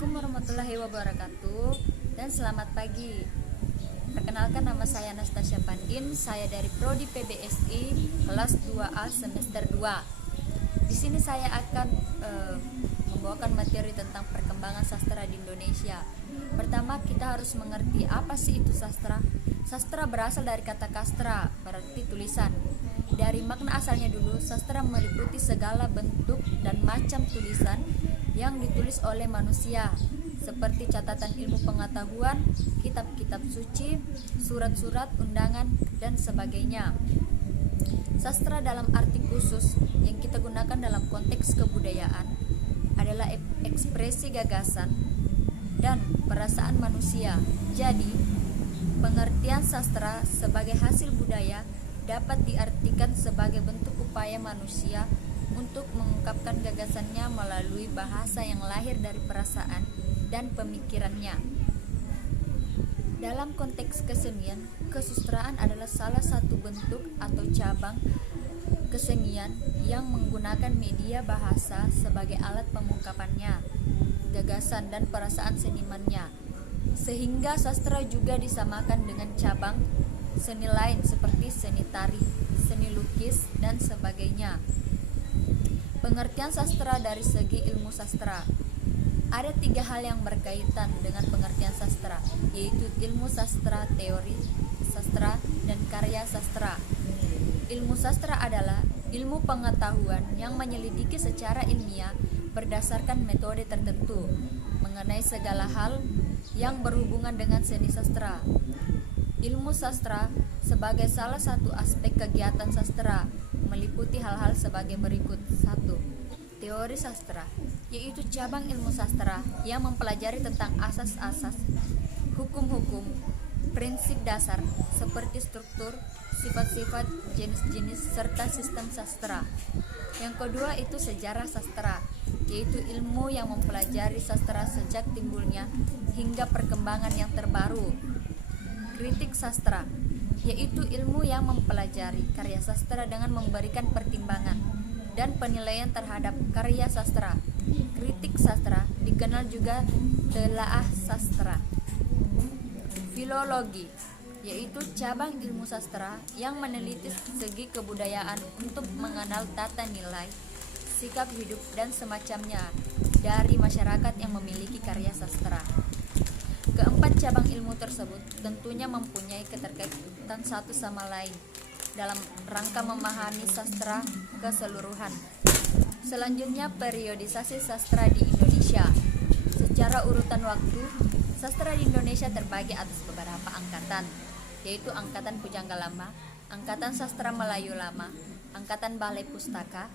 Assalamualaikum warahmatullahi wabarakatuh dan selamat pagi. Perkenalkan, nama saya Anastasia Pandin. Saya dari Prodi PBSI kelas 2A semester 2. Di sini saya akan membawakan materi tentang perkembangan sastra di Indonesia. Pertama, kita harus mengerti apa sih itu sastra. Sastra berasal dari kata kastra, berarti tulisan. Dari makna asalnya dulu, sastra meliputi segala bentuk dan macam tulisan yang ditulis oleh manusia, seperti catatan ilmu pengetahuan, kitab-kitab suci, surat-surat, undangan, dan sebagainya. Sastra dalam arti khusus yang kita gunakan dalam konteks kebudayaan adalah ekspresi gagasan dan perasaan manusia. Jadi, pengertian sastra sebagai hasil budaya dapat diartikan sebagai bentuk upaya manusia untuk mengungkapkan gagasannya melalui bahasa yang lahir dari perasaan dan pemikirannya. Dalam konteks kesenian, kesusastraan adalah salah satu bentuk atau cabang kesenian yang menggunakan media bahasa sebagai alat pengungkapannya, gagasan dan perasaan senimannya. Sehingga sastra juga disamakan dengan cabang seni lain seperti seni tari, seni lukis, dan sebagainya. Pengertian sastra dari segi ilmu sastra. Ada 3 hal yang berkaitan dengan pengertian sastra, yaitu ilmu sastra, teori sastra, dan karya sastra. Ilmu sastra adalah ilmu pengetahuan yang menyelidiki secara ilmiah berdasarkan metode tertentu mengenai segala hal yang berhubungan dengan seni sastra. Ilmu sastra sebagai salah satu aspek kegiatan sastra meliputi hal-hal sebagai berikut. 1. Teori sastra, yaitu cabang ilmu sastra yang mempelajari tentang asas-asas, hukum-hukum, prinsip dasar seperti struktur, sifat-sifat, jenis-jenis, serta sistem sastra. Yang kedua itu sejarah sastra, yaitu ilmu yang mempelajari sastra sejak timbulnya hingga perkembangan yang terbaru. Kritik sastra, yaitu ilmu yang mempelajari karya sastra dengan memberikan pertimbangan dan penilaian terhadap karya sastra. Kritik sastra dikenal juga telaah sastra. Filologi, yaitu cabang ilmu sastra yang meneliti segi kebudayaan untuk mengenal tata nilai, sikap hidup, dan semacamnya dari masyarakat yang memiliki karya sastra. Keempat cabang ilmu tersebut tentunya mempunyai keterkaitan satu sama lain dalam rangka memahami sastra keseluruhan. Selanjutnya, periodisasi sastra di Indonesia. Secara urutan waktu, sastra di Indonesia terbagi atas beberapa angkatan, yaitu Angkatan Pujangga Lama, Angkatan Sastra Melayu Lama, Angkatan Balai Pustaka,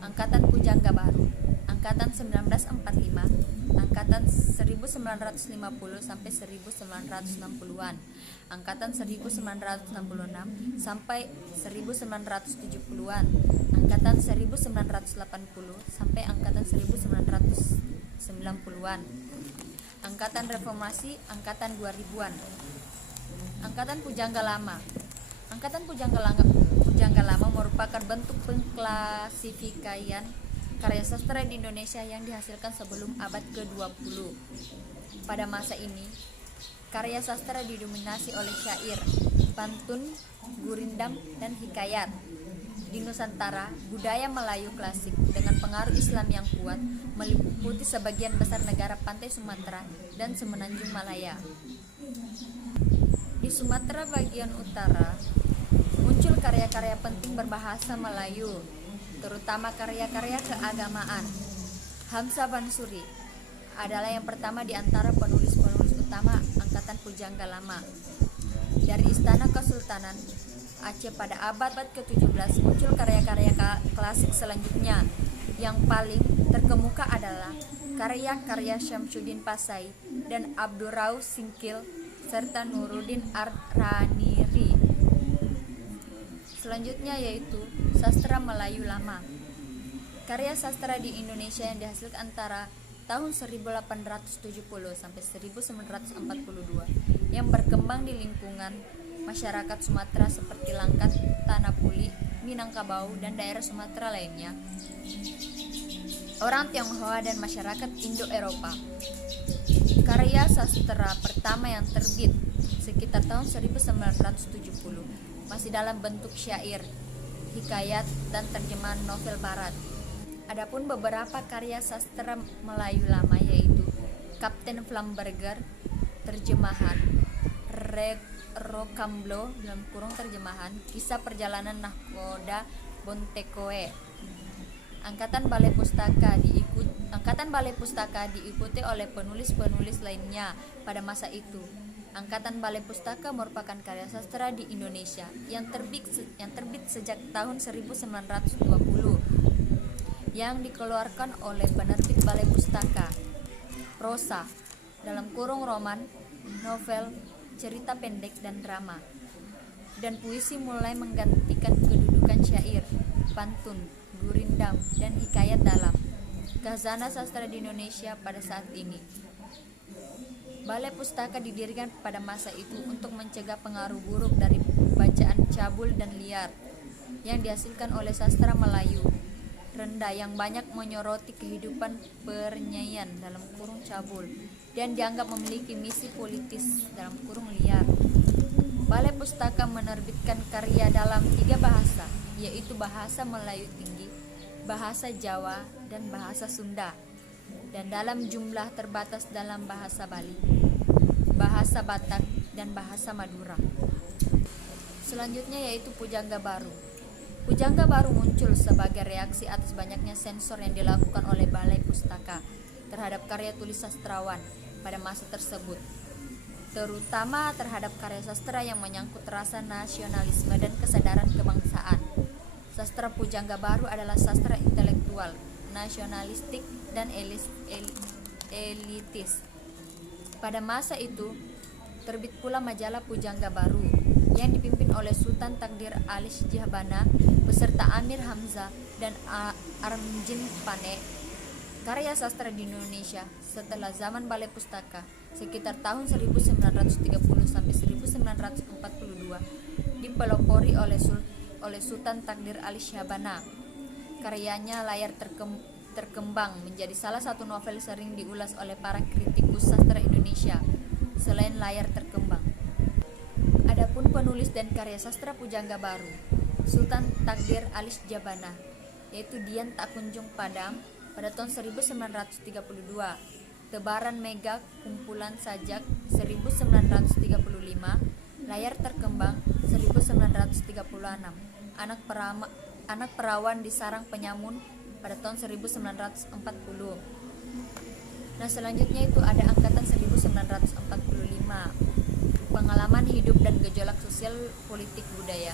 Angkatan Pujangga Baru, Angkatan 1945, Angkatan 1950 sampai 1960-an, Angkatan 1966 sampai 1970-an, Angkatan 1980 sampai Angkatan 1990-an, Angkatan Reformasi, Angkatan 2000-an. Angkatan Pujangga Lama. Angkatan Pujangga Lama merupakan bentuk pengklasifikasian karya sastra di Indonesia yang dihasilkan sebelum abad ke-20. Pada masa ini, karya sastra didominasi oleh syair, pantun, gurindam, dan hikayat. Di Nusantara, budaya Melayu klasik dengan pengaruh Islam yang kuat meliputi sebagian besar negara pantai Sumatera dan Semenanjung Malaya. Di Sumatera bagian utara, muncul karya-karya penting berbahasa Melayu, terutama karya-karya keagamaan. Hamzah Bansuri adalah yang pertama di antara penulis-penulis utama Angkatan Pujangga Lama. Dari Istana Kesultanan Aceh pada abad ke-17 muncul karya-karya klasik selanjutnya. Yang paling terkemuka adalah karya-karya Syamsuddin Pasai dan Abdurrauf Singkil serta Nuruddin Ar-Raniri. Selanjutnya yaitu sastra Melayu Lama. Karya sastra di Indonesia yang dihasilkan antara tahun 1870 sampai 1942 yang berkembang di lingkungan masyarakat Sumatera seperti Langkat, Tanah Puli, Minangkabau, dan daerah Sumatera lainnya, orang Tionghoa dan masyarakat Indo-Eropa. Karya sastra pertama yang terbit sekitar tahun 1970 masih dalam bentuk syair, hikayat, dan terjemahan novel barat. Adapun beberapa karya sastra Melayu lama yaitu Kapten Flamberger terjemahan, Rocamblo terjemahan, Kisah Perjalanan Nahkoda Bontekoe. Angkatan Balai Pustaka diikuti oleh penulis-penulis lainnya pada masa itu. Angkatan Balai Pustaka merupakan karya sastra di Indonesia yang terbit sejak tahun 1920 yang dikeluarkan oleh penerbit Balai Pustaka. Prosa (roman, novel, cerita pendek, dan drama) dan puisi mulai menggantikan kedudukan syair, pantun, gurindam, dan hikayat dalam khazanah sastra di Indonesia pada saat ini. Balai Pustaka didirikan pada masa itu untuk mencegah pengaruh buruk dari bacaan cabul dan liar yang dihasilkan oleh sastra Melayu rendah yang banyak menyoroti kehidupan pernyayian (cabul) dan dianggap memiliki misi politis (liar. Balai Pustaka menerbitkan karya dalam 3 bahasa, yaitu bahasa Melayu Tinggi, bahasa Jawa, dan bahasa Sunda, dan dalam jumlah terbatas dalam bahasa Bali, bahasa Batak, dan bahasa Madura. Selanjutnya yaitu Pujangga Baru. Pujangga Baru muncul sebagai reaksi atas banyaknya sensor yang dilakukan oleh Balai Pustaka terhadap karya tulis sastrawan pada masa tersebut, terutama terhadap karya sastra yang menyangkut rasa nasionalisme dan kesadaran kebangsaan. Sastra Pujangga Baru adalah sastra intelektual, nasionalistik, dan elitis. Pada masa itu, terbit pula majalah Pujangga Baru yang dipimpin oleh Sultan Takdir Ali Shihbana beserta Amir Hamzah dan Armjin Pane. Karya sastra di Indonesia setelah zaman Balai Pustaka sekitar tahun 1930 sampai 1942 dipelopori oleh Sultan Takdir Ali Shihbana. Karyanya layar terkembang menjadi salah satu novel sering diulas oleh para kritikus sastra Indonesia selain layar terkembang. Adapun penulis dan karya sastra Pujangga Baru Sultan Takdir Ali Shihbana yaitu Dian Tak Kunjung Padam pada tahun 1932, Tebaran Mega Kumpulan Sajak 1935, Layar Terkembang 1936, Anak Perawan di Sarang Penyamun pada tahun 1940. Nah, selanjutnya itu ada angkatan 1945. Pengalaman hidup dan gejolak sosial politik budaya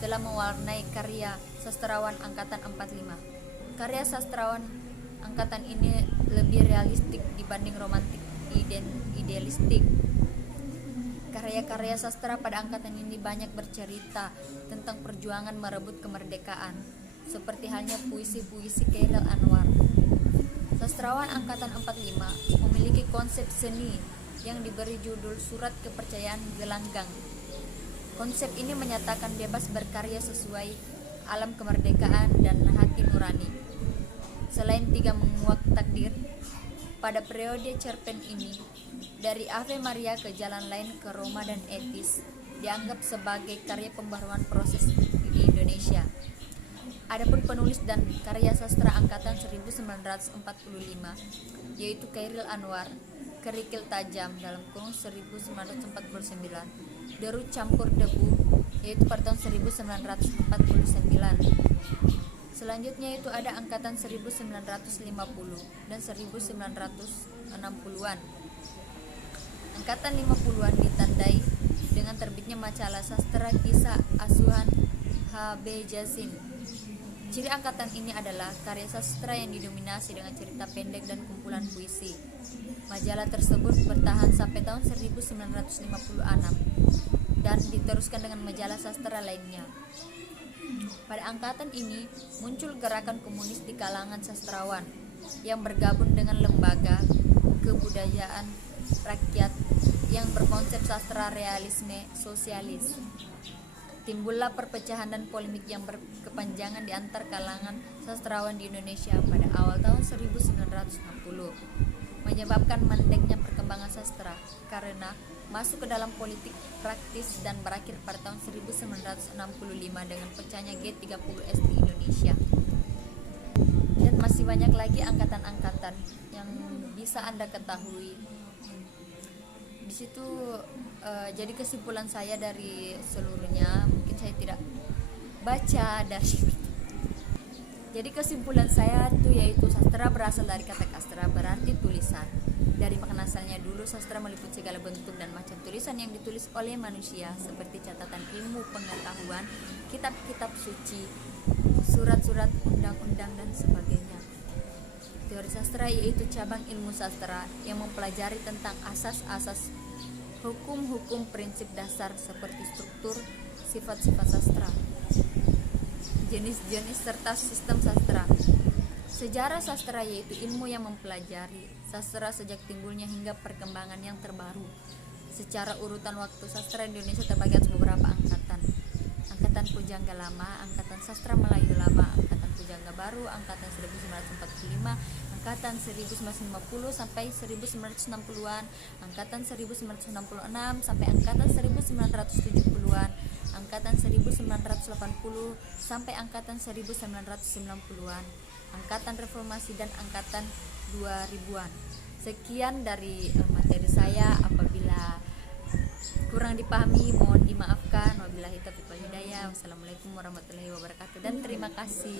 telah mewarnai karya sastrawan angkatan 45. Karya sastrawan angkatan ini lebih realistik dibanding romantik idealistik. Karya-karya sastra pada angkatan ini banyak bercerita tentang perjuangan merebut kemerdekaan, seperti halnya puisi-puisi Chairil Anwar. Sastrawan angkatan 45 memiliki konsep seni yang diberi judul Surat Kepercayaan Gelanggang. Konsep ini menyatakan bebas berkarya sesuai alam kemerdekaan dan hati nurani. Selain 3 menguak takdir, pada periode cerpen ini, dari Ave Maria ke Jalan Lain ke Roma dan Etis, dianggap sebagai karya pembaruan proses di Indonesia. Adapun penulis dan karya sastra angkatan 1945 yaitu Chairil Anwar, Kerikil Tajam (1949), Deru Campur Debu yaitu pada tahun 1949. Selanjutnya itu ada angkatan 1950 dan 1960-an. Angkatan 50-an ditandai dengan terbitnya majalah sastra Kisah Asuhan H.B. Jazin. Ciri angkatan ini adalah karya sastra yang didominasi dengan cerita pendek dan kumpulan puisi. Majalah tersebut bertahan sampai tahun 1956 dan diteruskan dengan majalah sastra lainnya. Pada angkatan ini muncul gerakan komunis di kalangan sastrawan yang bergabung dengan lembaga kebudayaan rakyat yang berkonsep sastra realisme sosialis. timbullah perpecahan dan polemik yang berkepanjangan di antar kalangan sastrawan di Indonesia pada awal tahun 1960, menyebabkan mandeknya perkembangan sastra karena masuk ke dalam politik praktis dan berakhir pada tahun 1965 dengan pecahnya G30S di Indonesia. Dan masih banyak lagi angkatan-angkatan yang bisa Anda ketahui. Di situ jadi kesimpulan saya dari seluruhnya, mungkin saya tidak baca dari jadi kesimpulan saya itu yaitu sastra berasal dari kata kastra, berarti tulisan. Dari makna asalnya dulu, sastra meliputi segala bentuk dan macam tulisan yang ditulis oleh manusia, seperti catatan ilmu pengetahuan, kitab-kitab suci, surat-surat undang-undang dan sebagainya. Teori sastra yaitu cabang ilmu sastra yang mempelajari tentang asas-asas, hukum-hukum, prinsip dasar seperti struktur, sifat-sifat sastra, jenis-jenis serta sistem sastra. Sejarah sastra yaitu ilmu yang mempelajari sastra sejak timbulnya hingga perkembangan yang terbaru. Secara urutan waktu, sastra Indonesia terbagi atas beberapa angkatan. Angkatan Pujangga Lama, Angkatan Sastra Melayu Lama, Angkatan Pujangga Baru, Angkatan 1945, Angkatan 1950 sampai 1960-an, Angkatan 1966 sampai Angkatan 1970-an, Angkatan 1980 sampai Angkatan 1990-an, Angkatan Reformasi dan Angkatan 2000-an. Sekian dari materi saya. Apabila kurang dipahami mohon dimaafkan. Wabillahi taufiq wal hidayah. Wassalamualaikum warahmatullahi wabarakatuh dan terima kasih.